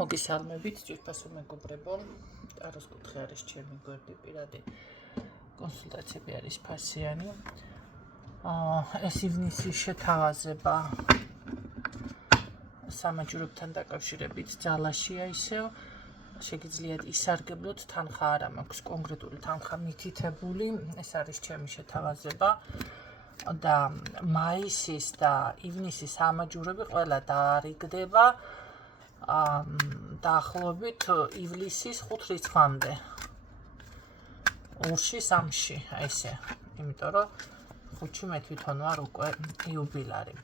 მოგესალმებით, ძვირფასო მეგობრებო. ტაროს კუთხე არის ჩემი გვერდი, პირადი კონსულტაციები არის ფასიანი. ეს ივნისის შეთავაზება სამაჯურებთან დაკავშირებით ძალაშია ისევ. შეგიძლიათ ისარგებლოთ თანხა არ მაქვს კონკრეტული თანხა მითითებული. ეს არის ჩემი შეთავაზება. და მაისის და ივნისის სამაჯურები ყველა დაარიგდება დაახლოებით ივლისის 5 რიცხვამდე. ორში, სამში, აი ესე. იმიტომ რომ 5-ში მე თვითონ ვარ უკვე იუბილარი.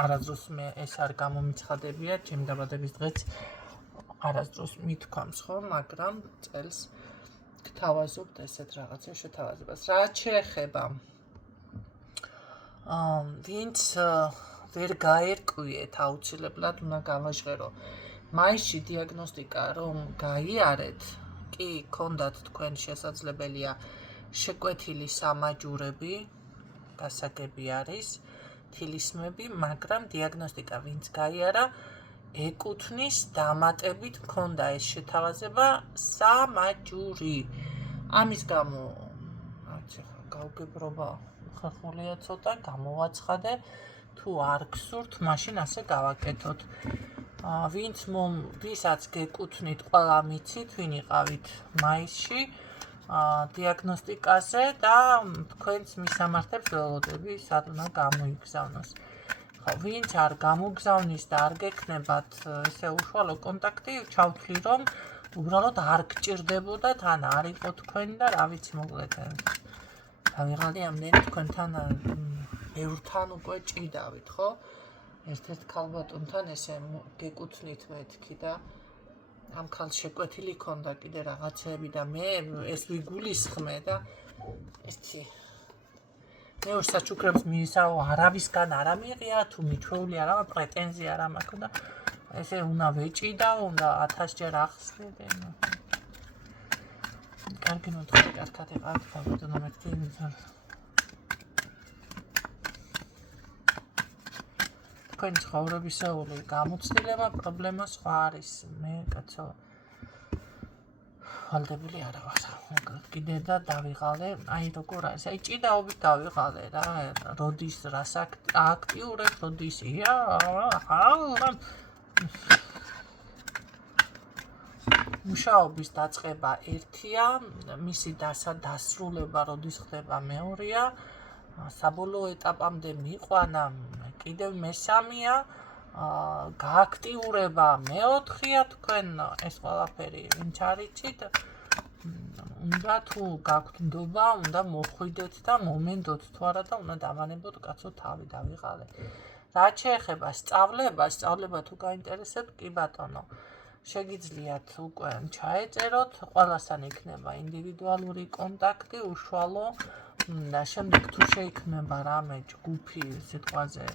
არასდროს მე ეს არ გამომიცხადებია, ჩემი დაბადების დღეც არასდროს მithქვამს ხო, მაგრამ წელს გთავაზობთ ესეთ რაღაცა შეთავაზებას. რაც შეეხება ვინც ვერ გაერკვიეთ აუცილებლად უნდა გავაჟღერო. მაისში დიაგნოსტიკა რომ გაიარეთ, კი გქონდათ თქვენ შესაძლებელია შეკვეთილი სამაჯურები, გასაგები არის, თილისმები, მაგრამ დიაგნოსტიკა ვინც გაიარა, ეკუთვნის დამატებით მქონდა ეს შეთავაზება სამაჯური. ამის გამო, გავგებრობა ხერხულია ცოტა, გამოვაცხადე, თუ არ გსურთ, მაშინ ასე გავაკეთოთ. ვისაც გეკუთვნით, ყველა მიცით, ვინ იყავით მაისში დიაგნოსტიკაზე და თქვენს მისამართებს ველოდები, სად უნდა გამოიგზავნოს. ვინც არ გამოგზავნის და არ გექნებათ ესე უშუალო კონტაქტი, ჩავთვლი რომ უბრალოდ არ გჭირდებოდათ, ან არ იყო თქვენი და რა ვიცი მოკლედ. დავიღალე ამდენი თქვენთან ბევრთან უკვე ჭიდავით, ხო? ერთ-ერთ ქალბატონთან ესე გეკუთვნით მეთქი და ამ ქალს შეკვეთილი ქონდა კიდე რაღაცები და მე ეს ვიგულისხმე და ესეთი მეორე საჩუქრებს მისაო არავისგან არ ამიღია, თუ მიჩვეული არა, პრეტენზია არ მაქვს და ესე უნდა ვეჭიდავ, უნდა 1000 ჯერ ახსნიდე. კარგი მოთხოვნი, კარგად იყავით, ქალბატონო მეთქი. თქვენი ცხოვრებისეული გამოცდილება პრობლემა სხვა არის. მე კაცო ვალდებული არა ვარ. კიდე და დავიღალე, აი როგორ არის, აი ჭიდაობით დავიღალე რა, როდის რას აქტიურებ, როდის მუშაობის დაწყება ერთია, მისი დასრულება როდის ხდება მეორეა, საბოლოო ეტაპამდე მიყვანა კიდევ მესამეა, გააქტიურება მეოთხეა, თქვენ ეს ყველაფერი ვინც არიცით, უნდა თუ გაქვთ ნდობა, უნდა მოხვიდეთ და მომენდოთ თუ არა და უნდა დავანებოთ კაცო თავი დავიღალე. რაც შეეხება სწავლება თუ გაინტერესებთ, კი ბატონო, შეგიძლიათ უკვე ჩაეწეროთ, ყველასთან იქნება ინდივიდუალური კონტაქტი, უშუალო და შემდეგ თუ შეიქმნება რამე ჯგუფი სიტყვაზე,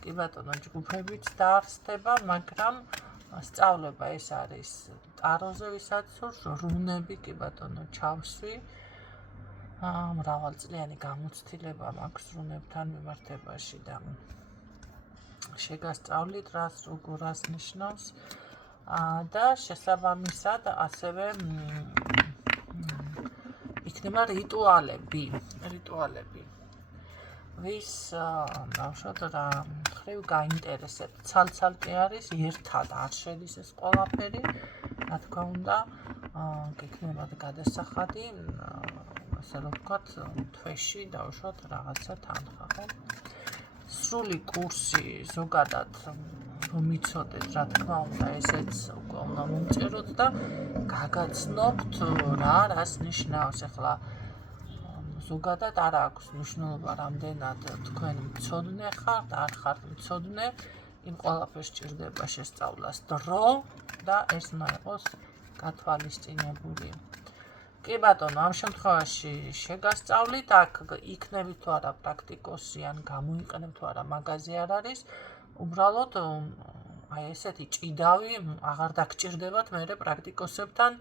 კი ბატონო, ჯგუფებიც დაახსნება, მაგრამ სწავლება ეს არის ტაროზე ვისაც სურს, რუნები, კი ბატონო, ჩავსვი. მრავალწლიანი გამოცდილება მაქვს რუნებთან მიმართებაში და შეგასწავლით რას როგორას ნიშნავს და შესაბამისად ასევე იქნება რიტუალები. ვის დავშოთ რა ხრივ გაინტერესებთ. ცალ-ცალკე არის, ერთად არ შედის ეს ყველაფერი, რა თქმა უნდა, გექნებათ გადასახადი, ასე რომ ვთქვათ, თვეში დავშოთ რაღაცა თანხა, ხო? სრული კურსი ზოგადად რომ იცოდეთ, რა თქმა უნდა, ესეც უკვე უნდა მომწეროთ და გაგაცნობთ რა რას ნიშნავს. ახლა ზოგადად არ აქვს მნიშვნელობა რამდენად თქვენ მცოდნე ხართ, არ ხართ მცოდნე, იმ ყველაფერს ჭირდება შესწავლას დრო და ეს უნდა იყოს გათვალისწინებული. კი ბატონო, ამ შემთხვევაში შეგასწავლით, აქ იქნებით თუ არა პრაქტიკოსი ან გამოიყენებთ თუ არა მაგაზე არ არის, უბრალოდ აი ესეთი ჭიდავი აღარ დაგჭირდებათ მერე პრაქტიკოსებთან,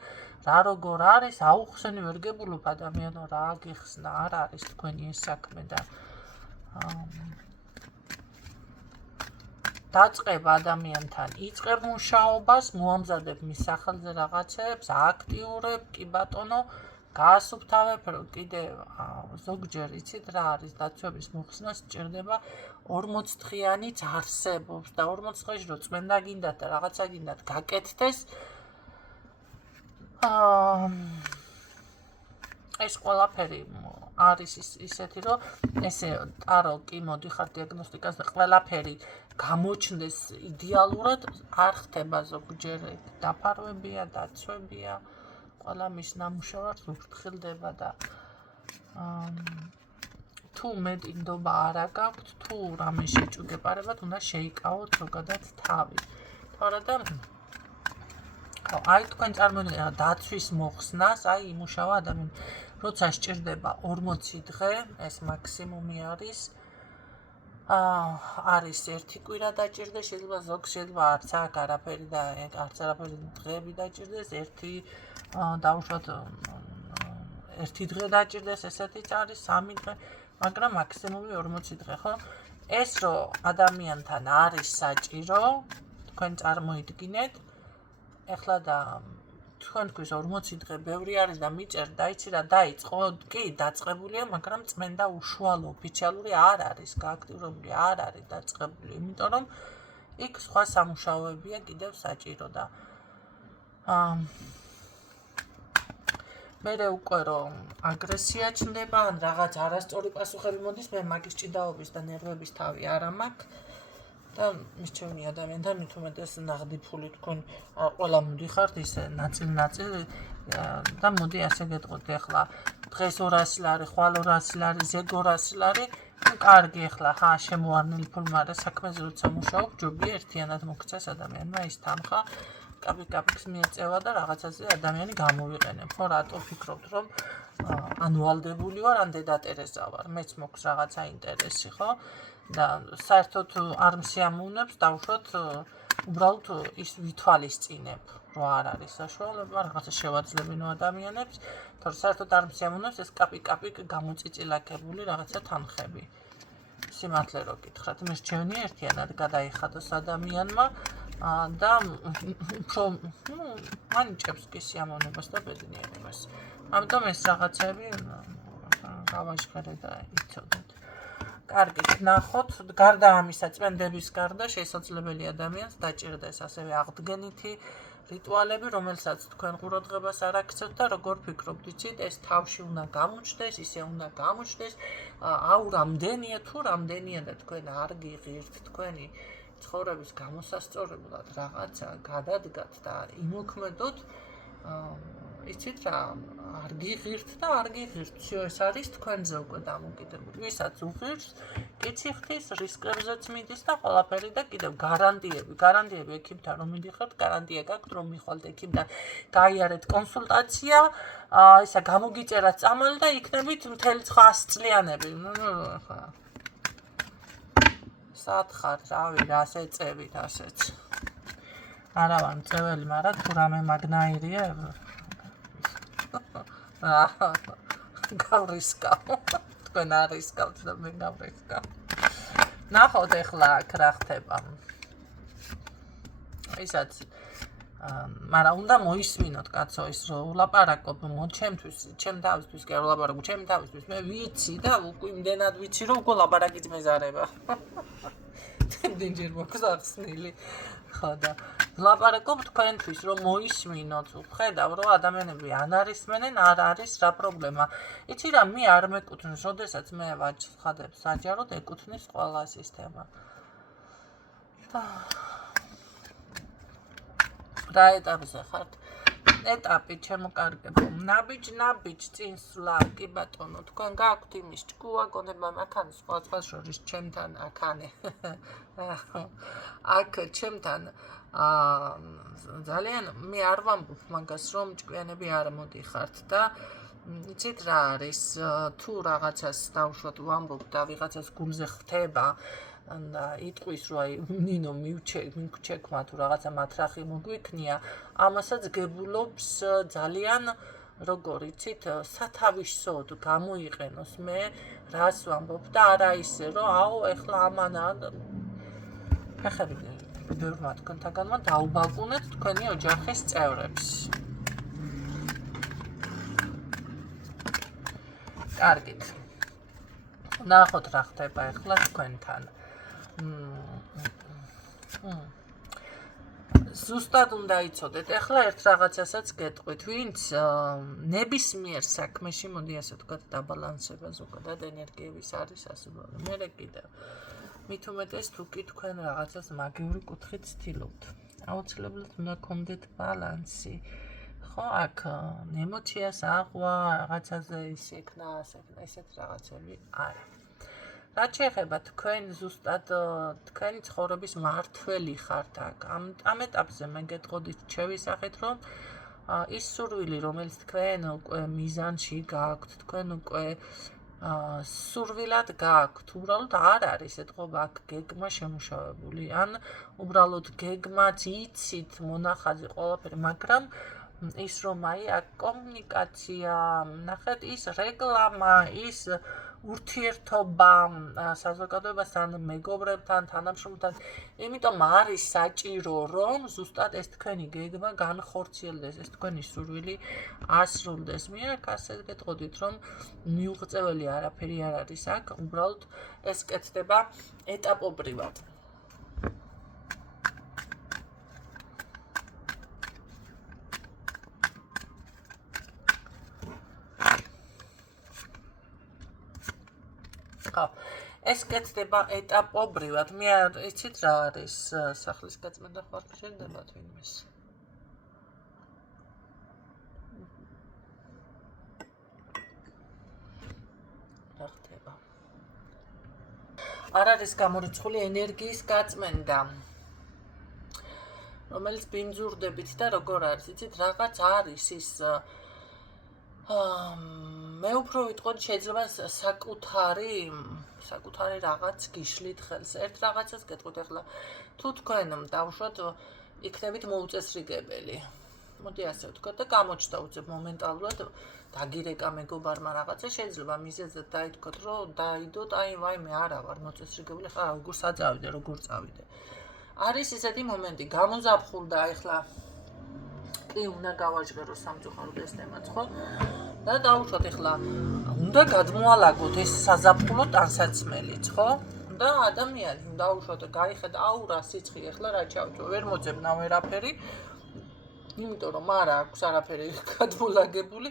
რა როგორ არის, აუხსენი ვერ გებულობ ადამიანო, რა აგიხსნა, არ არის თქვენი ეს საქმე და დაწყებ ადამიანთან, იწყებ მუშაობას, მოამზადებ მის სახელზე რაღაცებს, აქტიურებ, კი ბატონო, გაასუფთავებ, რომ კიდევ ზოგჯერ იცით რა არის დაცვების მოხსნა სჭირდება 40 დღიანიც არსებობს და 40 დღეში რო წმენდა გინდათ და რაღაცა გინდათ გაკეთდეს ეს ყველაფერი არის ისეთი რომ ესე ტარო კი მოდიხარ დიაგნოსტიკას და ყველაფერი გამოჩნდეს იდეალურად არ ხდება ზოგჯერ დაფარვებია, დაცვებია ყველა მის ნამუშევარს უფრთხილდება და თუ მეტი ნდობა არ აქვს, თუ რამე შეჭუგეპარებად უნდა შეიკავოთ ზოგადად თავი. თორე და აი თქვენ წარმოიდგინეთ დაცვის მოხსნას, აი იმუშავა ადამიანი, როცა სჭირდება 40 დღე, ეს მაქსიმუმი არის. არის ერთი კვირა დაჭირდეს, შეიძლება ზოგს შეიძლება არც აქ არაფერი და არც არაფერი დღეები დაჭირდეს, დაუშვათ ერთი დღე დაჭირდეს, ესეთიც არის 3 დღე, მაგრამ მაქსიმუმი 40 დღე, ხო? ეს რომ ადამიანთან არის საჭირო, თქვენ წარმოიდგინეთ, ეხლა და თქვენ თქვის 40 დღე ბევრი არის და მიწერთ და იცი რა დაიწყო, კი დაწყებულია, მაგრამ წმენდა უშუალო ოფიციალური არ არის, გააქტიურებული არ არის დაწყებული, იმიტომ რომ იქ სხვა სამუშაოებია კიდევ საჭირო და მერე უკვე რომ აგრესია ჩნდება, ან რაღაც არასწორი პასუხები მოდის, მე მაგის ჭიდაობის და ნერვების თავი არ მაქვს და მისჩვენე ადამიანთან მით უმეტეს ნაღდი ფული თქვენ ყველა მოდიხართ ისე ნაწილ-ნაწილ და მოდი ასე გეტყვით ახლა დღეს 200 ლარი, ხვალ 200 ლარი, ზეგ 200 ლარი, კარგი ახლა ხა შემოარნილი ფული, მაგრამ საქმეზე როცა მუშაობ, ჯობია ერთიანად მოგცეს ადამიანმა ის თანხა კაპიკს მიეწევა და რაღაცაზე ადამიანი გამოვიყენებ, ხო, რატო ფიქრობთ, რომ ანუალდებული ვარ, ან დედა ტერეზა ვარ, მეც მოქვს რაღაცა ინტერესი, ხო? და საერთოდ არ მსიამოვნებს დავუშვათ უბრალოდ ის ვითვალისწინებ, რომ არ არის საშუალება, რაღაცა შევაძლებინო ადამიანებს, თორე საერთოდ არ მსიამოვნებს ეს კაპიკ გამოწიწილაკებული რაღაცა თანხები. სიმართლე რო გითხრათ, მე რჩევნია ერთიანად გადაიხადოს ადამიანმა და უფრო ანიჭებს კი სიამოვნებას და ბედნიერებას. ამიტომ ეს რაღაცები გავაჟღერე და იცოდეთ. კარგი, ნახოთ, გარდა ამისა, წმენდების გარდა შესაძლებელი ადამიანს დაჭირდეს ასევე აღდგენითი რიტუალები, რომელსაც თქვენ ყურადღებას არ აქცევთ და როგორ ფიქრობთ, იცით, ეს თავში უნდა გამოჩნდეს, ისე უნდა გამოჩნდეს, რამდენია თუ რამდენია და თქვენ არ გიღირთ თქვენი ცხოვრების გამოსასწორებლად რაღაცა გადადგათ და იმოქმედოთ, იცით რა, არ გიღირთ და არ გიღირთ, ეს არის თქვენზე უკვე დამოკიდებული. ვისაც უღირს, კიცი ხდის, რისკებზეც მიდის და ყველაფერი და კიდევ გარანტიები ექიმთან რომ მიდიხართ, გარანტია გაქვთ რომ მიხვალთ ექიმთან, გაიარეთ კონსულტაცია, ისა გამოგიწერათ წამალი და იქნებით მთელი 900 წლიანები. სათხარ, რავი, რას ეწევით ასეც. არა ვარ მწეველი, მაგრამ თუ რამე მაგნაირია გავრისკავ. თქვენ არ რისკავთ და მე გავრისკავ. ნახოთ ახლა აქ რა ხდება. ისაც მაგრამ უნდა მოისმინოთ კაცო ის რომ ვლაპარაკობ ჩემთვის, ჩემ თავისთვის კი არ ვლაპარაკობ, ჩემ თავისთვის მე ვიცი და უკვე იმდენად ვიცი რომ უკვე ლაპარაკიც მეზარება. თემდენჯერ მაქვს ახსნილი. ხო და ვლაპარაკობ თქვენთვის რომ მოისმინოთ, ხედავ რომ ადამიანები ან არისმენენ, არ არის რა პრობლემა. იცი რა, მე არ მეკუთვნის, როდესაც მე ვაჩხადებ საჯაროდ ეკუთვნის ყველა სისტემა. რა ეტაპზე ხართ? ეტაპი ჩემო კარგებო, ნაბიჯ წინსვლა, კი ბატონო, თქვენ გაქვთ იმის ჭკუა, გონება მაქანი სხვა შორის ჩემთან აქანე. აქ ჩემთან ძალიან მე არ ვამბობ მაგას რომ ჭკვიანები არ მოდიხართ და იცით რა არის თუ რაღაცას დავუშვათ ვამბობ და ვიღაცას გულზე ხდება და იტყვის რომ აი ნინო მივჩექმა თუ რაღაცა მათრახი მოგვიქნია ამასაც გებულობს ძალიან როგორ იცით სათავისოდ გამოიყენოს მე რას ვამბობ და არა ისე რომ აუ ეხლა ამანა ფეხები ბევრმა თქვენთაგანმა დაუბალკუნეთ თქვენი ოჯახის წევრებს. კარგით. ნახოთ რა ხდება ახლა თქვენთან. ზუსტად უნდა იცოდეთ, ახლა ერთ რაღაცასაც გეტყვით, ვინც ნებისმიერ საქმეში, მოდი ასე ვთქვათ, დაბალანსება ზოგადად ენერგიების არის ასურველი. მერე კიდევ მით უმეტეს თუ კი თქვენ რაღაცას მაგიური კუთხით ცდილობთ. აუცილებლად უნდა გქონდეთ ბალანსი. ხო, აქ ემოციას აღვა, რაღაცაზე ისექნა, ესეთ რაღაცები არა. რაც შეეხება თქვენ ზუსტად თქვენი ცხოვრების მართველი ხართ აქ. ამ ეტაპზე მე გეტყოდით შევისახეთ, რომ ის სურვილი, რომელიც თქვენ უკვე მიზანში გააქვთ, თქვენ უკვე სურვილად გააქვთ, უბრალოდ არ არის ეთყობა აქ გეგმა შემუშავებული. ან უბრალოდ გეგმაც იცით, მონახაზი ყველაფერი, მაგრამ ის რომ აი აქ კომუნიკაცია, ნახეთ, ის რეკლამა, ის ურთიერთობა საზოგადოებასთან, მეგობრებთან, თანამშრომლთან, იმიტომ არის საჭირო, რომ ზუსტად ეს თქვენი გეგმა განხორციელდეს, ეს თქვენი სურვილი ასრულდეს. მე აქ ასე გეტყოდით, რომ მიუღწეველი არაფერი არ არის აქ, უბრალოდ ეს კეთდება ეტაპობრივად. ეს კეთდება ეტაპობრივად. მე იცით რა არის სახლის გაწმენდა ხარ გჭირდება თვინმეს. რა ხდება? არ არის გამორიცხული ენერგიის გაწმენდა, რომელიც ბინძურდებით და როგორ არის, იცით, რაღაც არის ის მე უფრო ვიტყოდი შეიძლება საკუთარი რაღაც გიშლით ხელს. ერთ რაღაცას გეტყვით ახლა, თუ თქვენ დავუშვათ იქნებით მოუწესრიგებელი. მოდი ასე ვთქვათ და გამოჩნდა უცებ მომენტალურად დაგირეკა მეგობარმა რაღაცა, შეიძლება მიზეზად დაითქვათ, რომ დაიდოთ, აი ვაიმე არა ვარ მოწესრიგებული, ხა როგორ საძავიდე, როგორ წავიდე. არის ესეთი მომენტი, გამოზაფხულდა ახლა კი უნდა გავაჟღერო სამწუხაროდ ეს თემაც, ხო? და დავუშვათ ახლა უნდა გადმოალაგოთ ეს საზაფხულო ტანსაცმელიც, ხო? და ადამიანი დავუშვათ გაიხედა, აუ რა სიცხი ახლა რა ჩავჭო, ვერ მოძებნა ვერაფერი, იმიტომ რომ არა აქვს არაფერი გადმოლაგებული.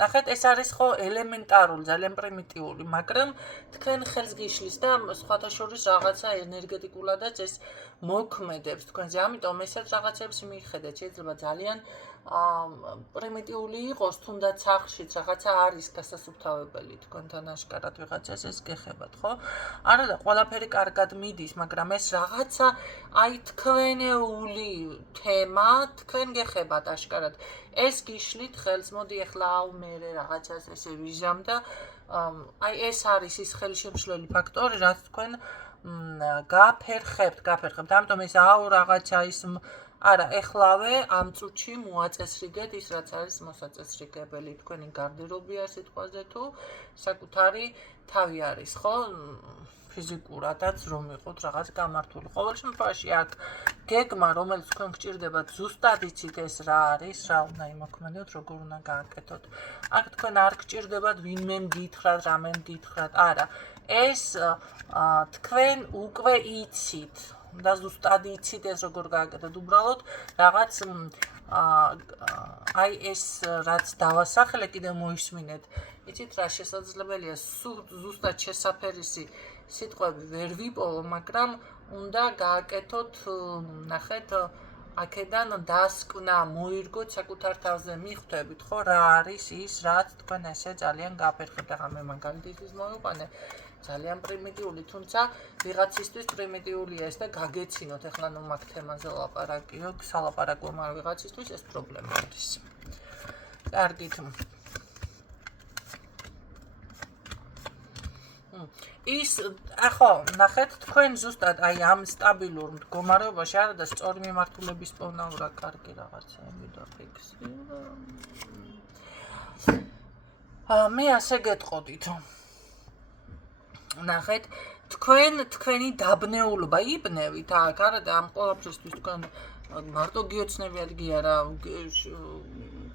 ნახეთ, ეს არის ხო ელემენტარული, ძალიან პრიმიტიული, მაგრამ თქვენ ხელს გიშლის და სხვათა შორის რაღაცა ენერგეტიკულადაც ეს მოქმედებს თქვენზე. ამიტომ ესეთ რაღაცებს მიხედეთ, შეიძლება ძალიან პრიმიტიული იყოს, თუნდაც სახლშიც რაღაცა არის გასასუფთავებელი თქვენთან აშკარად ვიღაცას ეს გეხებათ, ხო? არა და ყველაფერი კარგად მიდის, მაგრამ ეს რაღაცა აი თქვენეული თემა თქვენ გეხებათ აშკარად. ეს გიშლით ხელს, მოდი ახლა აუ მე რაღაცას ესე ვიჟამ და აი ეს არის ის ხელშემშლელი ფაქტორი, რაც თქვენ გაფერხებთ. ამიტომ ეს აუ რაღაცა ის არა, ეხლავე ამ წუთში მოაწესრიგეთ ის, რაც არის მოსაწესრიგებელი. თქვენი გარდერობია სიტყვაზე თუ საკუთარი თავი არის, ხო? ფიზიკურადაც რომ იყოთ რაღაც გამართული. ყოველ შემთხვევაში აქ გეგმა, რომელიც თქვენ გჭირდებათ, ზუსტად იცით ეს რა არის, რა უნდა იმოქმედოთ, როგორ უნდა გააკეთოთ. აქ თქვენ არ გჭირდებათ ვინმე მგითხრათ, რამე მგითხრათ, არა. ეს თქვენ უკვე იცით. და ზუსტად იცით ეს როგორ გააკეთოთ, უბრალოდ რაღაც აი ეს რაც დავასახელე კიდე მოისმინეთ. იცით რა შესაძლებელია ზუსტად შესაფერისი სიტყვები ვერ ვიპოვო, მაგრამ უნდა გააკეთოთ, ნახეთ, აქედან დასკვნა, მოირგოთ საკუთარ თავზე, მიხვდებით, ხო, რა არის ის, რაც თქვენ ესე ძალიან გაფერხებთ. ახლა მე მაგალითისთვის მოვიყვანე ძალიან პრიმიტიული, თუმცა ვიღაცისთვის პრიმიტიულია ეს და გაგეცინოთ, ახლა ნუ მაგ თემაზე ლაპარაკიო, სალაპარაკო, მაგრამ ვიღაცისთვის ეს პრობლემა არის. კარგით. ის ახო, ნახეთ, თქვენ ზუსტად აი ამ სტაბილურ მდგომარეობაში არა და სწორი მიმართულების პოვნა რა კარგი რაღაცები და ფიქსი. მე ასე გეტყოდით. ნახეთ, თქვენი დაბნეულობა იბნევით აქ არა და ამ ყველაფრისთვის თქვენ მარტო გიოცნებიათ კი არა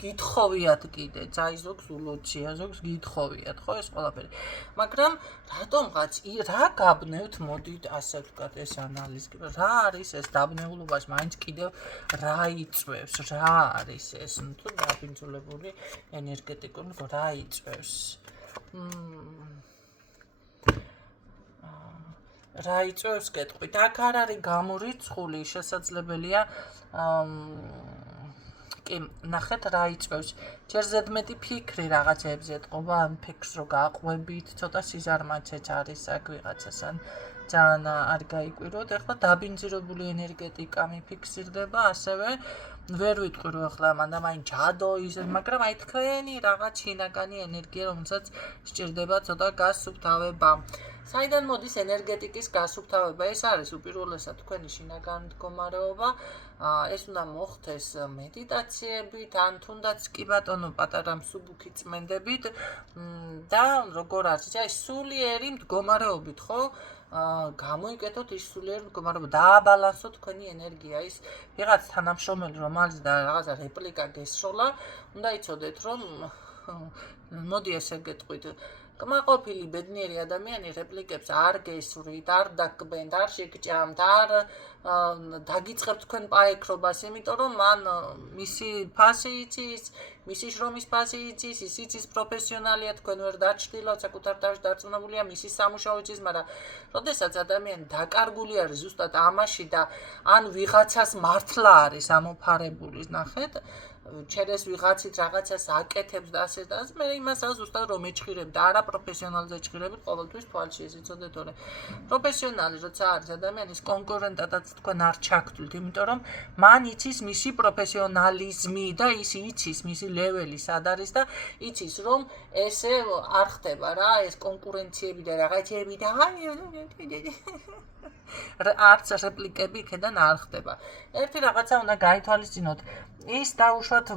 გითხოვიათ კიდეც აი ზოგს ულოცია ზოგს გითხოვიათ ხო ეს ყველაფერი მაგრამ რატომღაც რა გაბნევთ მოდით ასე ვთქვათ ეს ანალიზი რა არის ეს დაბნეულობას მაინც კიდევ რა იწვევს რა არის ეს თუ დაბინძურებული ენერგეტიკული რა იწვევს რა იწვევს კეთყვით აქ არ არის გამორიცხული შესაძლებელია კი ნახეთ რა იწვევს ჯერ ზედმეტი ფიქრი რაღაცეებზე ეთყობა ამ ფიქრს რო გააყვებით ცოტა სიზარმაცეც არის აქ ვიღაცას ან ძალიან არ გაიკვიროთ ეხლა დაბინძურებული ენერგეტიკა მიფიქსირდება ასევე ვერ ვიტყვი რომ ახლა მანდამაინ ჯადო ის მაგრამ აი თქვენი რაღაც შინაგანი ენერგია რომელსაც სჭირდება ცოტა გასუფთავება საიდან მოდის ენერგეტიკის გასუფთავება ეს არის უპირველესად თქვენი შინაგანი მდგომარეობა ეს უნდა მოხდეს მედიტაციებით ან თუნდაც კი ბატონო პატარა მსუბუქი წმენდებით და როგორ არის აი სულიერი მდგომარეობით ხო გამოიკეთოთ ის სულიერი მდგომარეობა დააბალანსოთ თქვენი ენერგია ის ვიღაც თანამშრომელი რომ არის და რაღაცა რეპლიკა გესროლა უნდა იცოდეთ რომ მოდი ესე გეტყვით კმაყოფილი ბედნიერი ადამიანი რეპლიკებს არ გესვრით, არ დაგკბენთ, არ შეგჭამთ, არ დაგიწყებთ თქვენ პაექრობას, იმიტომ რომ მან მისი ფასი იცის, მისი შრომის ფასი იცის, ის იცის პროფესიონალია, თქვენ ვერ დაჩრდილავთ, საკუთარ თავში დარწმუნებულია, მისი სამუშაო იცის, მაგრამ როდესაც ადამიანი დაკარგული არის ზუსტად ამაში და ან ვიღაცას მართლა არის ამოფარებული, ნახეთ ჩერეს ვიღაცით რაღაცას აკეთებს და ასე და მე იმასაც ზუსტად რომ ეჭხირებ და არა პროფესიონალზე ეჭხირებით ყოველთვის თვალში ეს იცოდეთ თორე პროფესიონალი როცა არის ადამიანის კონკურენტადაც თქვენ არ ჩაგდვით იმიტომ რომ მან იცის მისი პროფესიონალიზმი და ის იცის მისი ლეველი სად არის და იცის რომ ესე არ ხდება რა ეს კონკურენციები და რაღაცები და არც რეპლიკები იქიდან არ ხდება. ერთი რაღაცა უნდა გაითვალისწინოთ. ის დაუშვათ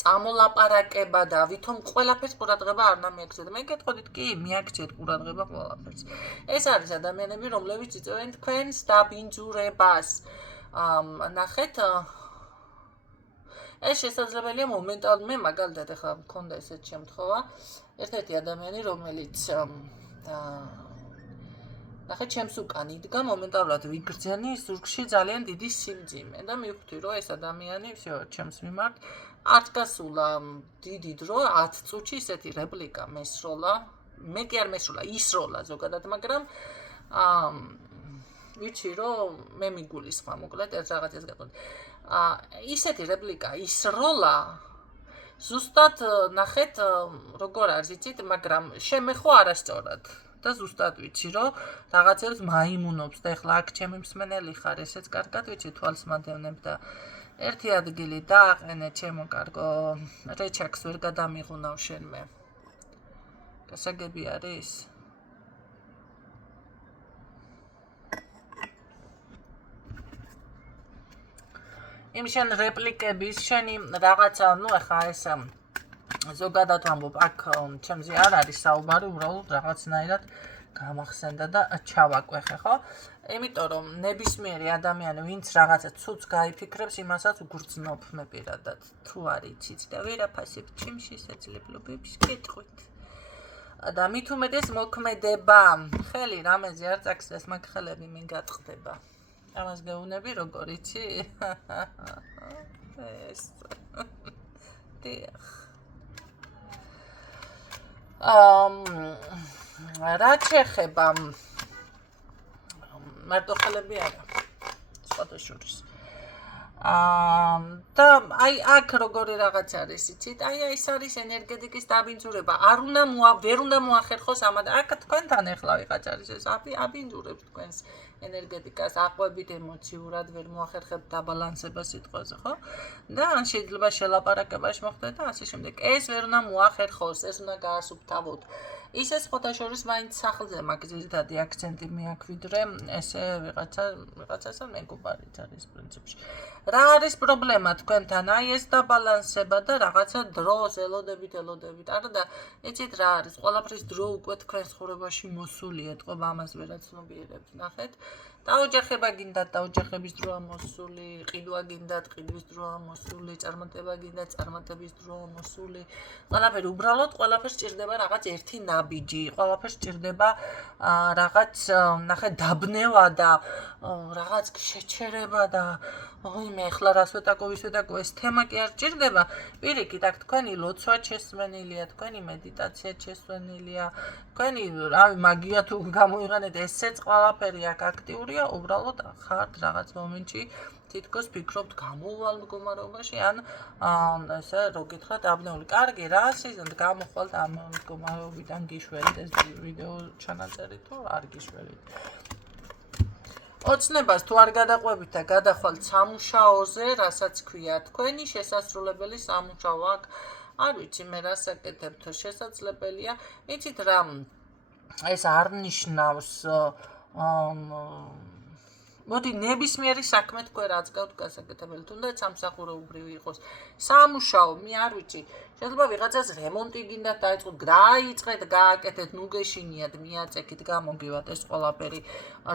წამოლაპარაკება და ვითომ ყველაფერს ყურადღება არ უნდა მიაქციოთ. მე გეტყოდით კი, მიაქციეთ ყურადღება ყველაფერს. ეს არის ადამიანები, რომლებიც იწვევენ თქვენს დაბინძურებას. ნახეთ ეს შესაძლებელია მომენტალურად მე მაგალითად ახლა მქონდა ესეთ შემთხვევა. ერთ-ერთი ადამიანი, რომელიც ნახეთ ჩემს უკან იდგა მომენტალურად ვიგრძენი ზურგში ძალიან დიდი სიმძიმე და მივხვდი რომ ეს ადამიანი всё ჩემს მიმართ არ გასულა დიდი დრო 10 წუთში ესეთი რეპლიკა მესროლა მე კი არ მესროლა ისროლა ზოგადად მაგრამ ვიცი რომ მე მიგულისხმა მოკლედ ეს რაღაცას გეტყვით ისეთი რეპლიკა ისროლა ზუსტად ნახეთ როგორ არის იცით მაგრამ შემეხო არასწორად და ზუსტად ვიცი რომ რაღაცებს მაიმუნობს და ეხლა აქ ჩემი მსმენელი ხარ ესეც კარგად ვიცი თვალს მადევნებ და ერთი ადგილი დააყენე ჩემო კარგო რეჩაკს ვერ გადამიღუნავ შენმე გასაგები არის იმ შენ რეპლიკების შენი რაღაცა ნუ ახლა ეს ზოგადად ვამბობ აქ ჩემზე არ არის საუბარი უბრალოდ რაღაცნაირად გამახსენდა და ჩავაკვეხე ხო იმიტომ რომ ნებისმიერი ადამიანი ვინც რაღაცა ცუც გაიფიქრებს იმასაც უგრძნობ მე პირადად თუ არ იცით და ვერაფასებ ჩემ შესაძლებლობებს კეთხვით და მით უმეტეს მოქმედება ხელი რამეზე არ წაკსდეს მაგ ხელები მინ გაწყდება ამას გეუბნები როგორ იცი ეს დიახ რა შეხება მარტო ხელები არა სხვათა შორის და აი აქ როგორი რაღაც არის იცით აი ეს არის ენერგეტიკის დაბინძურება არ უნდა ვერ უნდა მოახერხოს ამად აქ თქვენთან ეხლა ვიღაც არის ეს აბინძურებს თქვენს ენერგეტიკას აყვებით ემოციურად ვერ მოახერხებთ დაბალანსებას სიტყვაზე ხო და ან შეიძლება შელაპარაკებაში მოხდეს და ასე შემდეგ ეს ვერ უნდა მოახერხოს ეს უნდა გაასუფთავოთ ისე სხვათა შორის მაინც სახლზე მაქვს ძირითადი აქცენტი მიაქვიდრე ესე ვიღაცასთან მეგობარიც არის პრინციპში. რა არის პრობლემა თქვენთან? აი ეს დაბალანსება და რაღაცა დროს ელოდებით. არა და იცით რა არის? ყველაფრის დრო უკვე თქვენ ცხოვრებაში მოსულია, თქო ამას ვერაცნობიერებთ, ნახეთ. დაოჯახება გინდათ, დაოჯახების დროა მოსული, ყიდვა გინდათ, ყიდვის დროა მოსული, წარმატება გინდათ, წარმატების დროა მოსული. ყველაფერი უბრალოდ ყველაფერს ჭირდება რაღაც ერთი ნაბიჯი, ყველაფერს ჭირდება რაღაც ნახე დაბნევა და რაღაც შეჩერება და ой, მე ახლა რას ვეტაკო ეს თემა კი არ ჭირდება. პირიქით, აქ თქვენი ლოცვა შესვენილია, თქვენი მედიტაცია შესვენილია, თქვენი რავი მაგია თუ გამოიყენეთ, ესეც ყველაფერი აქ აქტიურია, უბრალოდ ხართ რაღაც მომენტში თითქოს ფიქრობთ გამოვალ მდგომარეობაში ან ესე რო გითხრათ დაბნეული. კარგი, რა სიზონთ გამოხვალთ ამ მდგომარეობიდან გიშველით ეს ვიდეო ჩანაწერი თუ არ გიშველით. ოცნებას თუ არ გადაყვებით და გადახვალთ სამუშაოზე, რასაც ქვია თქვენი შესაძლებელი სამუშაო აქ, არ ვიცი მე რას აკეთებთ, შესაძლებელია. იცით რა, ეს არ ნიშნავს მოდი ნებისმიერი საქმე თქვენ რაც გაქვთ გასაკეთებელი, თუნდაც სამსახურეობრივი იყოს. სამუშაო, მე არ ვიცი, შეიძლება ვიღაცას რემონტი გინდათ დაიწყოთ, დაიწყეთ, გააკეთეთ, ნუ გეშინიათ, მიაწექით, გამოგივათ ეს ყველაფერი.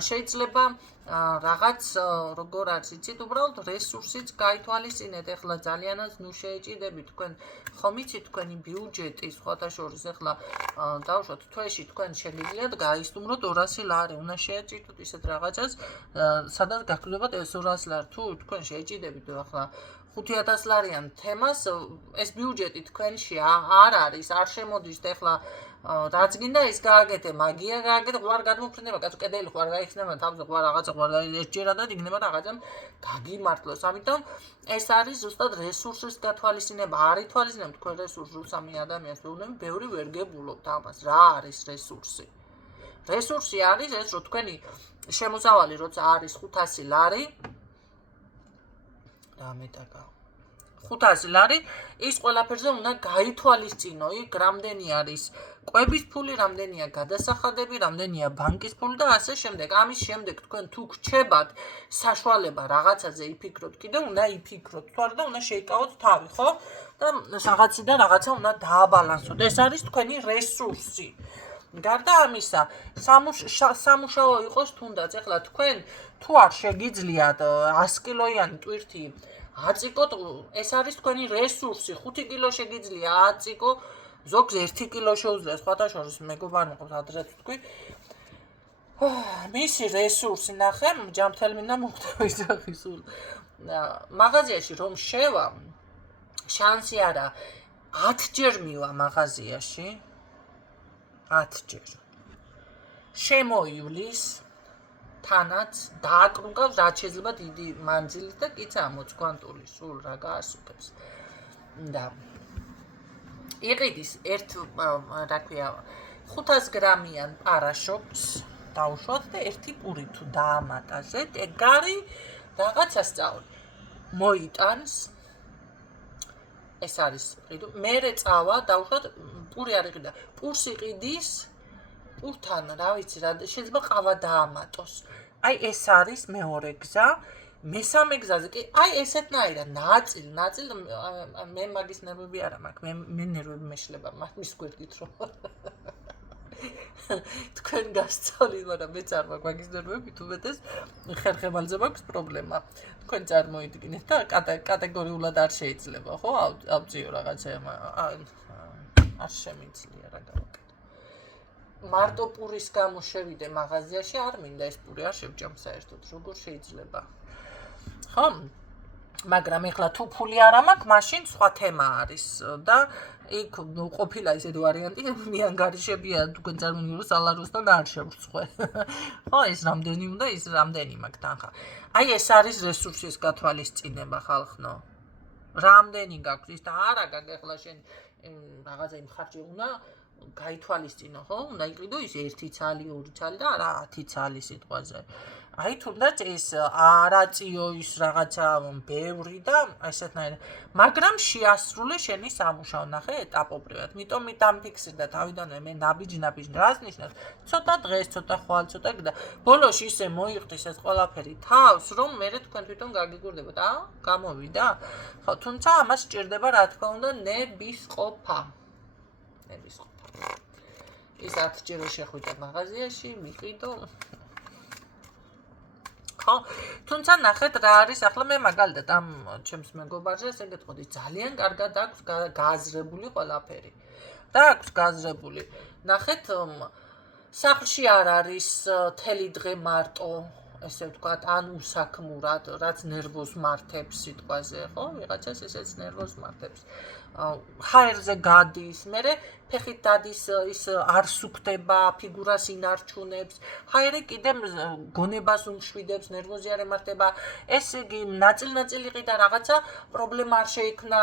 შეიძლება რაღაც როგორ არის, იცით, უბრალოდ რესურსიც გაითვალისწინეთ, ეხლა ძალიანაც ნუ შეეჭიდებით თქვენ, ხომ იცით თქვენი ბიუჯეტი სხვათა შორის ეხლა დავუშვათ თვეში თქვენ შეგიძლიათ გაისტუმროთ 200 ლარი, უნდა შეეჭიდოთ ისეთ რაღაცას, სადაც გაგრძელებათ ეს 200 ლარი, თუ თქვენ შეეჭიდებით ახლა 5000 ლარიან თემას, ეს ბიუჯეტი თქვენში არ არის, არ შემოდის და ეხლა რაც გინდა ის გააკეთე, მაგია გააკეთე, ხوار გადმოფრინდება, კაცო კედელი ხوار გაიხსნება, თავზე ხوار რაღაცა ხوار ერთჯერადად იქნება რაღაცამ გაგიმართლოს. ამიტომ ეს არის ზუსტად რესურსის გათვალისწინება, არ ითვალისწინებთ თქვენ რესურსს რუსამი ადამიანს, ვეუბნები, ბევრი ვერ გებულობთ ამას. რა არის რესურსი? რესურსი არის ეს, რომ თქვენი შემოსავალი როცა არის 500 ლარი, რამეტაკა 500 ლარი, ის ყველაფერზე უნდა გაითვალისწინო, იქ რამდენი არის კვების ფული, რამდენია გადასახადები, რამდენია ბანკის ფული და ასე შემდეგ. ამის შემდეგ თქვენ თუ გრჩებათ საშუალება რაღაცაზე იფიქროთ, კიდე უნდა იფიქროთ, თუ არა და უნდა შეიკავოთ თავი, ხო? და რაღაციდან რაღაცა უნდა დააბალანსოთ. ეს არის თქვენი რესურსი. გარდა ამისა, სამუშაო იყოს თუნდაც, ეხლა თქვენ თუ არ შეგიძლიათ 100 კილოიანი ტვირთი აწიკოთ, ეს არის თქვენი რესურსი, 5 კილო შეგიძლია აწიკო, ზოგს 1 კილო შეუძლია, სხვათა შორის მეგობარი მყავს ადრეც თქვი. მისი რესურსი ნახე, ჯამთელმინდა მოხდება ისახი სულ. მაღაზიაში რომ შევა, შანსი არა, 10 ჯერ მივა მაღაზიაში. 10 ჯერ. შემოივლის თანაც დააკრუნკავს რაც შეიძლება დიდი მანძილით და კიც ამოც კვანტული სულ რა გაასუქებს. და იყიდის რა ქვია 500 გრამიან პარაშოტს დავუშვათ და ერთი პური თუ დაამატაზეთ, ეგარი რაღაცა სწავლი. მოიტანს ეს არის ყიდო, მერე წავა, დავუშვათ პური არ იყიდა. პურს იყიდის, პურთან რა ვიცი რა, შეიძლება ყავა დაამატოს. აი ეს არის მეორე გზა. მესამე გზაზე კი, აი ესეთნაირად ნაწილ მე მაგის ნერვები არა მაქვს, მე ნერვები მეშლება მის გვერდით რომ თქვენ გასწავლით, მაგრამ მეც არ მაქვს მაგის ნერვები, თუმეტეს ხერხემალზე მაქვს პრობლემა. თქვენ წარმოიდგინეთ და კატეგორიულად არ შეიძლება, ხო? ავწიო რაღაცა, არ შემიძლია რა გავაკეთო. მარტო პურის გამო შევიდე მაღაზიაში, არ მინდა ეს პური არ შევჭამ საერთოდ, როგორ შეიძლება? ხო? მაგრამ ეხლა თუ ფული არ მაქვს, მაშინ სხვა თემა არის და იქ ყოფილა ესეთ ვარიანტი, მიანგარიშებია თქვენ წარმოგიდგენთ სალაროსთან და არ შევრცხვე. ხო, ეს რამდენი უნდა, ის რამდენი მაქვს თანხა. აი ეს არის რესურსის გათვალისწინება ხალხნო. რამდენი გაქვს ის და არა გაგეხლა შენ რაღაცა იმ ხარჯი უნდა გაითვალისწინო, ხო? უნდა იყიდო ის 1 ცალი, 2 ცალი და არა 10 ცალი სიტყვაზე. აი თუნდაც ეს არაწიო ის რაღაცა ბევრი და ესეთნაირად, მაგრამ შეასრულე შენი სამუშაო, ნახე ეტაპობრივად. მიტომ დამფიქსირდა თავიდანვე მე ნაბიჯ რას ნიშნავს? ცოტა დღეს, ცოტა ხვალ, ცოტა და ბოლოში ისე მოიხდის ეს ყველაფერი თავს, რომ მე თქვენ თვითონ გაგიგურდებოდ. გამოვიდა? ხო, თუმცა ამას სჭირდება რა თქმა უნდა ნებისყოფა. ის 10 ჯერო შეხვიდე მაღაზიაში, მიყიდო. ხო, თუმცა ნახეთ რა არის ახლა მე მაგალითად ამ ჩემს მეგობარზე ესე გეტყოდი ძალიან კარგად აქვს გააზრებული ყველაფერი. რა აქვს გააზრებული? ნახეთ სახლში არ არის თელი დღე მარტო ესე ვთქვათ, ან უსაქმურად, რაც ნერვოს მართებს სიტყვაზე, ხო? ვიღაცას ესეც ნერვოს მართებს. ჰაერზე გადის, მერე ფეხით დადის ის არ სუქდება, ფიგურას ინარჩუნებს. ჰაერი კიდე გონებას უმშვიდებს, ნერვოზი არ ემართება. ეს იგი ნაწილ-ნაწილი ყიდა რაღაცა პრობლემა არ შეიქმნა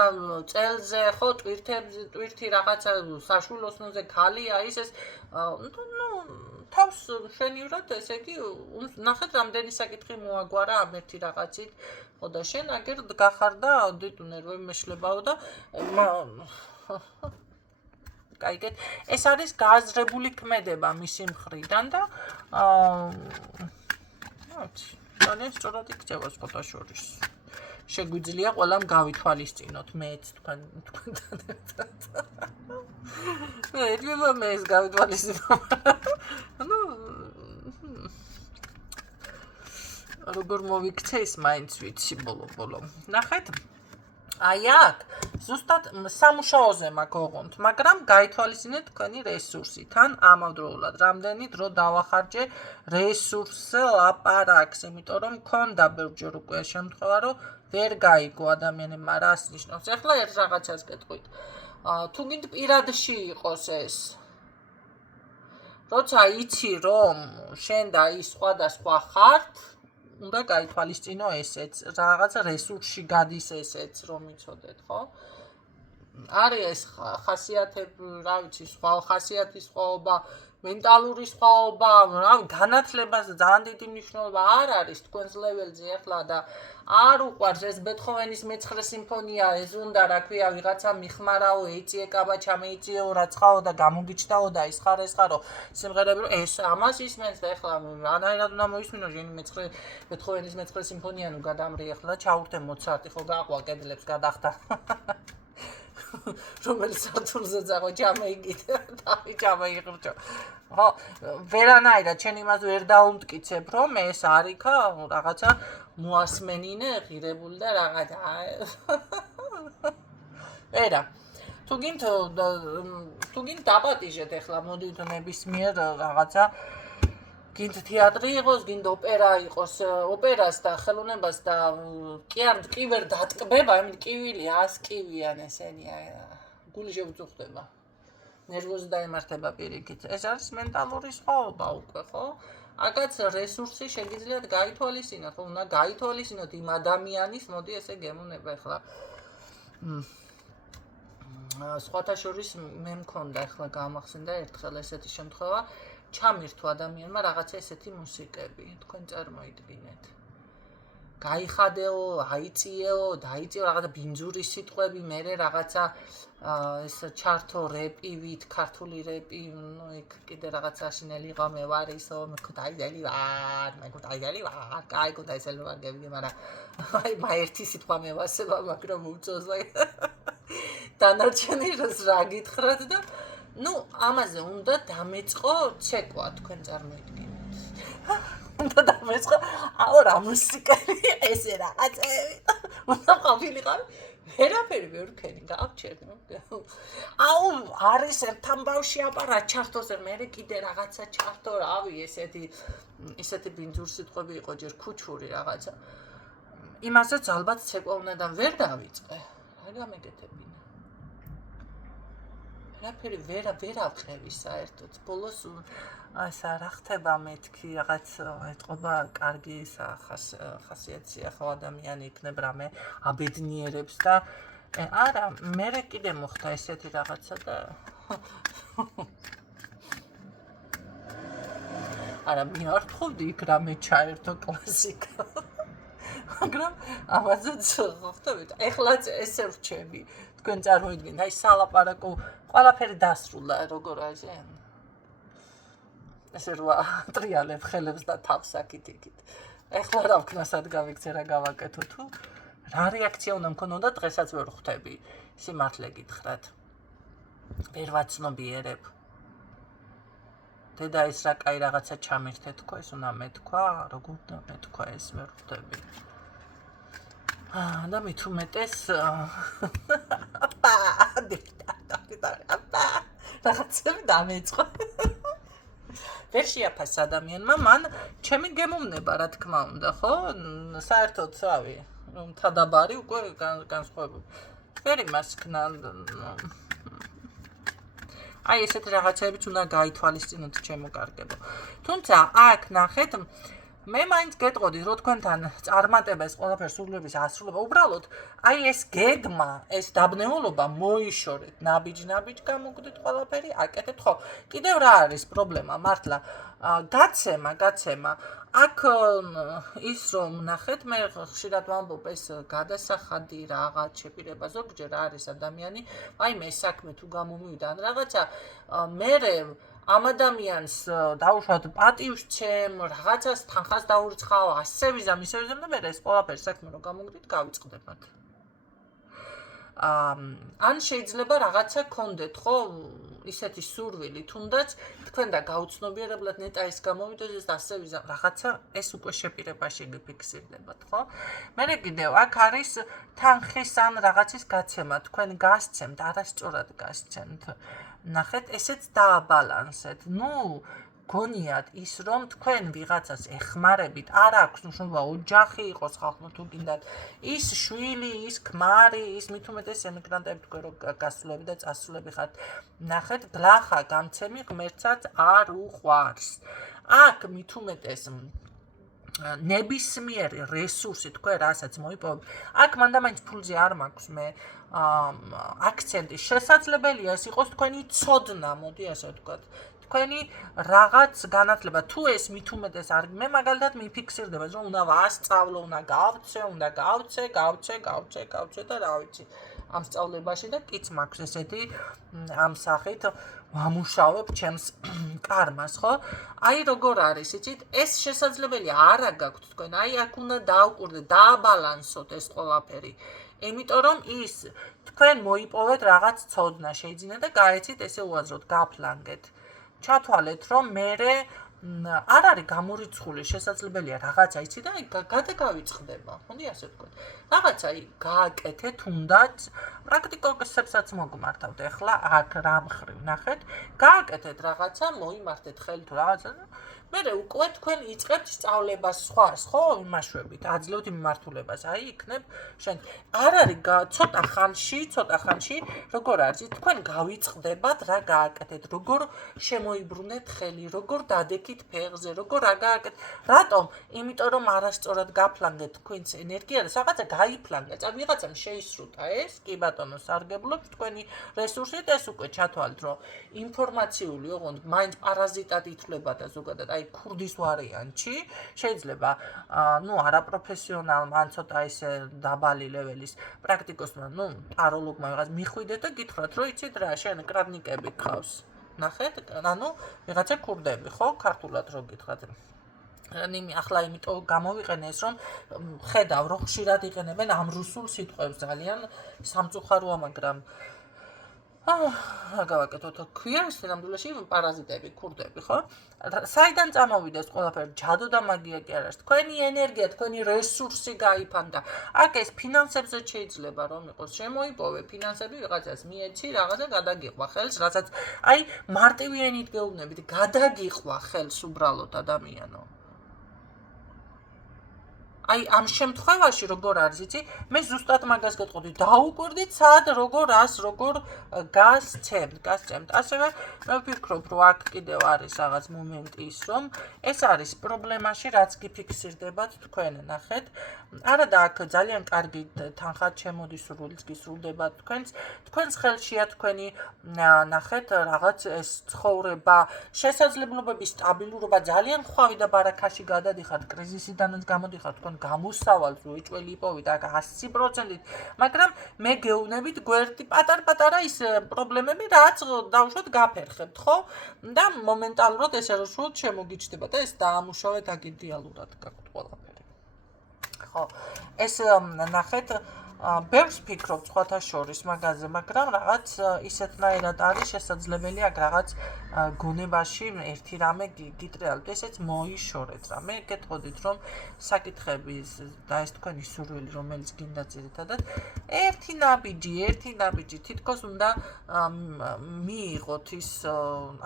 წელზე, ხო, ტვირთი რაღაცა საშვილოსნოზე ქალია, ის თავს შენივრად ესე იგი ნახეთ რამდენი საკითხი მოაგვარა ამ ერთი რაღაცით ხო და შენ აგერ გახარდა დიტუ ნერვები მეშლებაო და კაიგეთ ეს არის გააზრებული ქმედება მისი მხრიდან და ძალიან სწორად იქნება სხვათა შორის შეგვიძლია ყველამ გავითვალისწინოთ მეც თქვენთან ერთად მე ეძება მე ეს გავითვალისწინო როგორ მოვიქცე ის მაინც ვიცი ბოლო ნახეთ აი აქ ზუსტად სამუშაოზე მაქვს ოღონდ მაგრამ გაითვალისწინეთ თქვენი რესურსი თან ამავდროულად რამდენი დრო დავახარჯე რესურს ლაპარაკს იმიტომ რომ მქონდა ბევრჯერ უკვე შემთხვევა რომ ვერ გაიგო ადამიანებმა რას ნიშნავს ახლა ერთ რაღაცას გეტყვით თუ გინდ პირადში იყოს ეს როცა იცი რომ შენ და ის სხვადასხვა ხართ უნდა გაითვალისწინო ესეც რაღაცა რესურსში გადის ესეც რომ იცოდეთ ხო არის ეს ხასიათები რა ვიცი სხვა ხასიათის სხვაობა მენტალური სხვაობა რა განათლებას ძალიან დიდი მნიშვნელობა არ არის თქვენს ლეველზე ახლა და არ უყვარს ეს ბეთჰოვენის მე-9 სიმფონია ეს უნდა რა ქვია ვიღაცა მიხმარაო ეწიე კაბაჩა მეიწიეო რაცხაო და გამოგიჩდაო და ის ხარო სიმღერები რომ ეს ამას ისმენს და ახლა რანაირად უნდა მოისმინო ჟენი ბეთჰოვენის მე-9 სიმფონია ნუ გადამრი ახლა ჩაურთე მოცარტი ხო გაყვა კედლებს გადახდა რომელიც სათურზე ძაღო ჩამეიგიდე თავი ჩამეიღრჩო ხო ვერანაირად შენ იმას ვერ დაუმტკიცებ რომ ეს არიქა რაღაცა მოასმენინე ღირებული და რაღაცა ერა თუ გინდ დაპატიჟეთ ახლა მოდით ნებისმიერ რაღაცა გინდ თეატრი იყოს, გინდ ოპერა იყოს, ოპერას და ხელოვნებას და კი ვერ დატკბება, ამით კივილი 100 კივიან ესენია. გული შევწუხდება. ნერვოზი დაემართება პირიქით. ეს არის მენტალური სხვაობა უკვე, ხო? აკაც რესურსი შეგიძლიათ გაითვალისწინოთ, ხო? უნდა გაითვალისწინოთ იმ ადამიანის, მოდი ესე გემუნება ახლა. სხვათა შორის მე მქონდა ახლა გამახსენდა ერთხელ ესეთი შემთხვევა ჩამირთვა ადამიანმა რაღაცა ესეთი მუსიკები, თქვენ წარმოიდგინეთ. გაიხადეო, აიწიეო, დაიწიო რაღაცა ბინძური სიტყვები, მერე რაღაცა ეს ჩართო რეპივით, ქართული რეპი, ნუ იქ კიდე რაღაცა აშინელი იყო, მე ვარ ისო, მე ქუთაისელი ვარ, კაი ქუთაისელი ვარ გებიგე, მაგრამ აი ერთი სიტყვა მე ვასება, მაგრამ უწოს აი დანარჩენი რა გითხრათ და ნუ ამაზე უნდა დამეწყო ცეკვა თქვენ წარმოიდგინეთ. უნდა დამეწყო აუ რა მუსიკები ესე რაღაცები. უნდა ყოფილიყო ვერაფერი ვერ ვქენი გავჩერდო. აუ არის ერთთან ბავში აპარა ჩართოს მე კიდე რაღაცა ჩართო რავი ესეთი ბინძურ სიტყვები იყო ჯერ ქუჩური რაღაცა. იმასაც ალბათ ცეკვა უნდა და ვერ დავიწყე. რა გამეკეთებინა. რაფერი ვერ ავყევი საერთოდ ბოლოს ასა რა ხდება მეთქი რაღაც ეთყობა კარგი ხასიათია ხო ადამიანი იქნებ რამე აბედნიერებს და არა მე კიდე მოხდა ესეთი რაღაცა და არა მე არ ვთხოვდი იქ რამე ჩაერთო კლასიკა. მაგრამ ამაზეც ხვდებით, ეხლაც ესე ვრჩები. თქვენ წარმოიდგინეთ, აი სალაპარაკო ყველაფერი დასრულდა როგორ ასე. ესე რა ტრიალებ ხელებს და თავს აქით-იქით. ეხლა რა ვქნა სად გავიქცე რა გავაკეთო თუ რა რეაქცია უნდა მქონოდა დღესაც ვერ ხვდები. სიმართლე გითხრათ. ვერ ვაცნობიერებ. დედა ის რა კაი რაღაცა ჩამირთე თქვა, ეს უნდა მეთქვა, როგორ უნდა მეთქვა ეს ვერ ხვდები. და მით უმეტეს რაღაცები დამეწყო. ვერ შეაფას ადამიანმა, მან ჩემი გემოვნება რა თქმა უნდა, ხო? საერთოდ რავი, თადაბარი უკვე განსხვავებული. ვერ იმას ქნა აი ესეთი რაღაცებიც უნდა გაითვალისწინოთ ჩემო კარგებო. თუმცა აქ ნახეთ მე მაინც გეტყოდით რომ თქვენთან წარმატება ეს ყველაფერი სრულების ასრულება უბრალოდ აი ეს გეგმა ეს დაბნეულობა მოიშორეთ ნაბიჯ გამოგვდით ყველაფერი აკეთეთ ხო კიდევ რა არის პრობლემა მართლა გაცემა აქ ის რომ ნახეთ მე ხშირად ვამბობ ეს გადასახადი რაღაც შეპირება ზოგჯერ არის ადამიანი აი მე საქმე თუ გამომივიდა ან რაღაცა მე ამ ადამიანს დაუშვათ პატივს ჩემ რაღაცას თანხას დაურცხავ ასე ვიზამ და მე ეს ყველაფერი საქმე რომ გამოგდით გავიწყდებათ ან შეიძლება რაღაცა გქონდეთ ხო ისეთი სურვილი თუნდაც თქვენ და გაუცნობიერებლად ნეტაის გამომიდოდეს და ასე ვიზამ რაღაცა ეს უკვე შეპირებაში გიფიქსირდებათ ხო მე კიდევ აქ არის თანხის ან რაღაცის გაცემა თქვენ გასცემთ არასწორად გასცემთ ნახეთ ესეც დააბალანსეთ ნუ გონიათ ის რომ თქვენ ვიღაცას ეხმარებით არ აქვს ნიშნობა ოჯახი იყოს ხალხო თუ გინდათ ის შვილი ის ქმარი ის მით უმეტეს ემიგრანტები თქვენ რო გასულები და წასულები ხართ ნახეთ გლახა გამცემი ღმერთსაც არ უყვარს აქ მით უმეტეს ნებისმიერი რესურსი თქვენ რასაც მოიპოვებთ აქ მანდამაინც ფულზე არ მაქვს მე აქცენტი შესაძლებელია ეს იყოს თქვენი ცოდნა მოდი ასე ვთქვათ თქვენი რაღაც განათლება თუ ეს მით უმეტეს არ მე მაგალითად მიფიქსირდება რომ უნდა ვასწავლო უნდა გავცე და რა ვიცი ამ სწავლებაში და კიც მაქვს ესეთი ამ სახით ვამუშავებ ჩემს კარმას ხო აი როგორ არის იცით ეს შესაძლებელია არა გაქვთ თქვენ აი აქ უნდა დაუკვირდეთ დააბალანსოთ ეს ყველაფერი იმიტომ რომ ის თქვენ მოიპოვეთ რაღაც ცოდნა შეიძლება და გაეცით ესე უაზროდ გაფლანგეთ ჩათვალეთ რომ მე არ არის გამორიცხული შესაძლებელია რაღაცა იცი და გადაგავიწყდება ხონდი ასე ვთქვათ რაღაცა გააკეთეთ თუნდაც პრაქტიკოსებსაც მოგმართავთ ეხლა აქ რა მხრივ ნახეთ გააკეთეთ რაღაცა მოიმართეთ ხელი თუ რაღაცა მე უკვე თქვენ იწყებთ სწავლებას სხვას ხო იმაშვებით აძლევთ მიმართულებას აი იქნებ შენ არ არის ცოტა ხანში როგორ არის თქვენ გავიწყდებათ რა გააკეთეთ როგორ შემოიბრუნეთ ხელი როგორ დადექით ფეხზე როგორ რა გააკეთეთ რატომ იმიტომ რომ არასწორად გაფლანგეთ თქვენს ენერგიას რაღაცა გაიფლანგეთ ან ვიღაცამ შეისრულა ეს კი ბატონო სარგებლობთ თქვენი რესურსით ეს უკვე ჩათვალეთ რომ ინფორმაციული ოღონდ მაინც პარაზიტად ითვლება და ზოგადად აი ქურდის ვარიანტში შეიძლება ნუ არაპროფესიონალმა ან ცოტა ისე დაბალი ლეველის პრაქტიკოსმა ნუ ტაროლოგმა ვიღაც მიხვიდეთ და გითხრათ რომ იცით რა შენ კრადნიკები გყავს ნახეთ ანუ ვიღაცა ქურდები ხო ქართულად რო გითხრათ ნიმი ახლა იმიტომ გამოვიყენე ეს რომ ხედავ რომ ხშირად იყენებენ ამ რუსულ სიტყვებს ძალიან სამწუხაროა მაგრამ გავაკეთოთ ქვია სინამდვილეში პარაზიტები ქურდები ხო საიდან წამოვიდეს ყველაფერი ჯადო და მაგია კი არ არის თქვენი ენერგია თქვენი რესურსი გაიფანტა აქ ეს ფინანსებზე შეიძლება რომ იყოს შემოიპოვე ფინანსები ვიღაცას მიეცი რაღაცა გადაგიყვა ხელს რასაც აი მარტივი ენით გეუბნებით გადაგიყვა ხელს უბრალოდ ადამიანო აი ამ შემთხვევაში როგორ არის იცი მე ზუსტად მაგას გეტყოდი დაუკვირდით სად როგორ გასცემთ ასევე მე ვფიქრობ რომ აქ კიდევ არის რაღაც მომენტი ის რომ ეს არის პრობლემაში რაც გიფიქსირდებათ თქვენ ნახეთ არა და აქ ძალიან კარგი თანხად შემოდის სრულიც გისრულდება თქვენს ხელშია თქვენი ნახეთ რაღაც ეს ცხოვრება შესაძლებლობების სტაბილურობა ძალიან ხვავი და ბარაქაში გადადიხართ კრიზისიდანაც გამოდიხართ თქვენ გამოსავალს უეჭველი იპოვით აქ 100%-ით მაგრამ მე გეუბნებით გვერდი პატარ-პატარა ის პრობლემები რაც დავუშვათ გაფერხებთ ხო და მომენტალურად ეს სრულად შემოგიჩნდება და ეს დაამუშავეთ აქ იდეალურად გაქვთ ყველაფერი ხო ეს ნახეთ ბევრს ფიქრობ სხვათა შორის მაგაზე მაგრამ რაღაც ისეთნაირად არის შესაძლებელი აქ რაღაც გონებაში ერთი რამე გიტრიალოთ ესეც მოიშორეთ რამე გეტყოდით რომ საკითხების და ეს თქვენი სურვილი რომელიც გინდა ძირითადად ერთი ნაბიჯი თითქოს უნდა მიიღოთ ის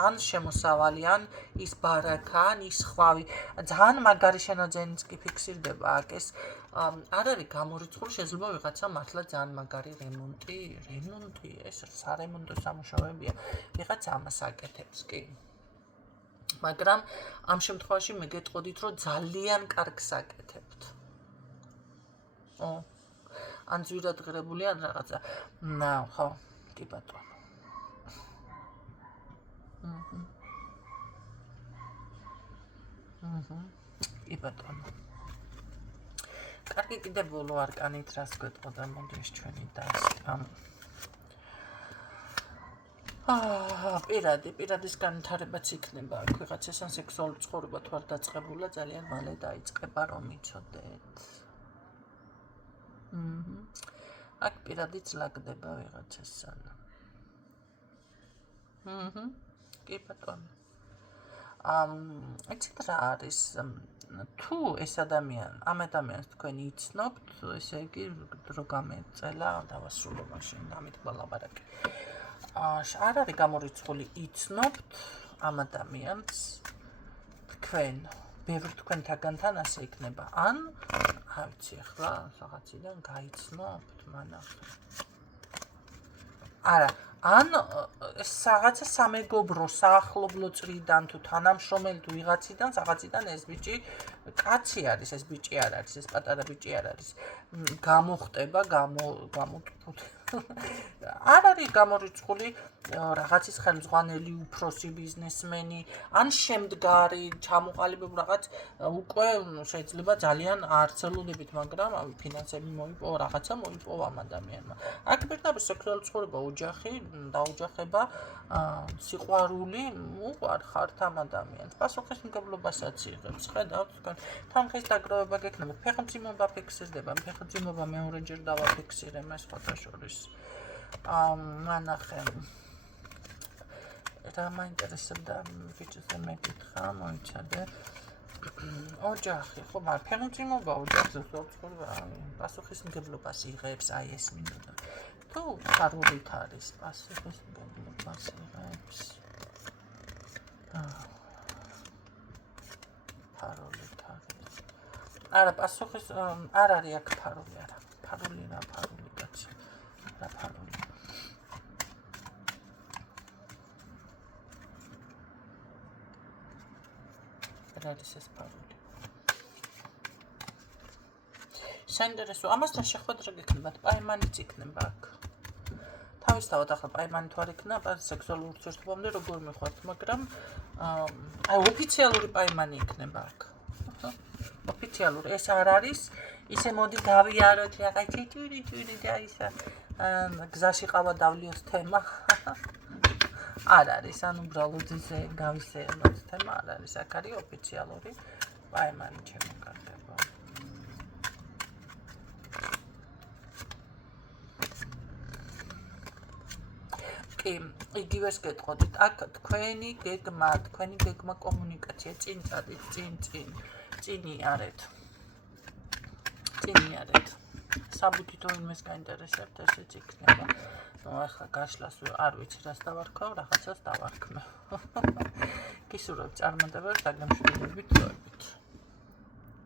ან შემოსავალი ან ის ბარაქა ან ის ხვავი ძალიან მაგარი შენაძენიც კი ფიქსირდება აქ ეს არ არის გამორიცხული შეიძლება ვიღაცა მართლა ძალიან მაგარი რემონტი ეს სარემონტო სამუშაოებია ვიღაცა ამას აკეთებს კი მაგრამ ამ შემთხვევაში მე გეტყოდით რომ ძალიან კარგს აკეთებთ ან ზვირად ღირებული ან რაღაცა ხო კი ბატონო კი ბატონო კარგი კიდე ბოლო არკანით რას გვეტყოდა მოდი ეს ჩვენი დასტა პირადის განვითარებაც იქნება აქ ვიღაცას ან სექსუალური ცხოვრება თუ არ დაწყებულა ძალიან მალე დაიწყება რომ იცოდეთ აქ პირადიც ლაგდება ვიღაცასთან კი ბატონო იცით რა არის თუ ეს ამ ადამიანს თქვენ იცნობთ ესე იგი დრო გამეწელა დავასრულო მაშინ ამით გვალაბარაკი არ არის გამორიცხული იცნობთ ამ ადამიანს თქვენ ბევრ თქვენთაგანთან ასე იქნება ან არ ვიცი ახლა რაღაციდან გაიცნობთ მანახე არა ან რაღაცა სამეგობრო საახლობლო წრიდან თუ თანამშრომელი თუ ვიღაციდან რაღაციდან ეს ბიჭი კაცი არის ეს ბიჭი არ არის ეს პატარა ბიჭი არ არის გამოხტება გამოტყუთ არ არის გამორიცხული რაღაცის ხელმძღვანელი უფროსი ბიზნესმენი ან შემდგარი ჩამოყალიბებულ რაღაც უკვე შეიძლება ძალიან არცელუდებით მაგრამ ფინანსები მოიპოვა რაღაცა მოიპოვა ამ ადამიანმა აქ პირდაპირ სექსუალური ცხოვრება ოჯახი დაოჯახება სიყვარული უყვარ ხართ ამ ადამიანს პასუხისმგებლობასაც იღებს ხედავთ თქვენ თანხის დაგროვება გექნება ფეხმძიმობა ფიქსირდება ფეხმძიმობა მეორეჯერ დავაფიქსირებ ეს ხოთა შორის მანახე რა მაინტერესებდა ბიჭზე მეკითხა მოიცადე ოჯახი ხო მაგრამ ფეხმძიმობა ოჯახზე ცხოვრება პასუხისმგებლობას იღებს აი ეს მინდოდა თუ ფარულად არის პასუხისმგებლობას იღებს ფარულად არის არა პასუხის არ არის აქ ფარული არა ფარული კაცი რა ფარული არის ეს ფარული საინტერესო ამასთან შეხვედრა გექნებათ პაიმანიც იქნება აქ თავისთავად ახლა პაიმანი თუ არ იქნება სექსუალურ ურთიერთობამდე როგორ მიხვართ მაგრამ აი ოფიციალური პაიმანი იქნება აქ ოფიციალური ეს არ არის ისე მოდი გავიაროთ რაღაცა ტური და ისა გზაში ყავა დავლიოს თემა არ არის ან უბრალოდ ისე გავისეირნოთ თემა არ არის აქ არის ოფიციალური პაიმანი ჩემო კარგებო კი იგივეს გეტყოდით აქ თქვენი გეგმა კომუნიკაცია წინ წადით წინი არეთ საბუთით იმეს გაინტერესებთ ესეც იქნება ნუ ახლა გაშლას არ ვიცი რას დავარქვევ რაღაცას დავარქმევ გისურვებთ წარმატებებს და გამშვიდობებით დროებით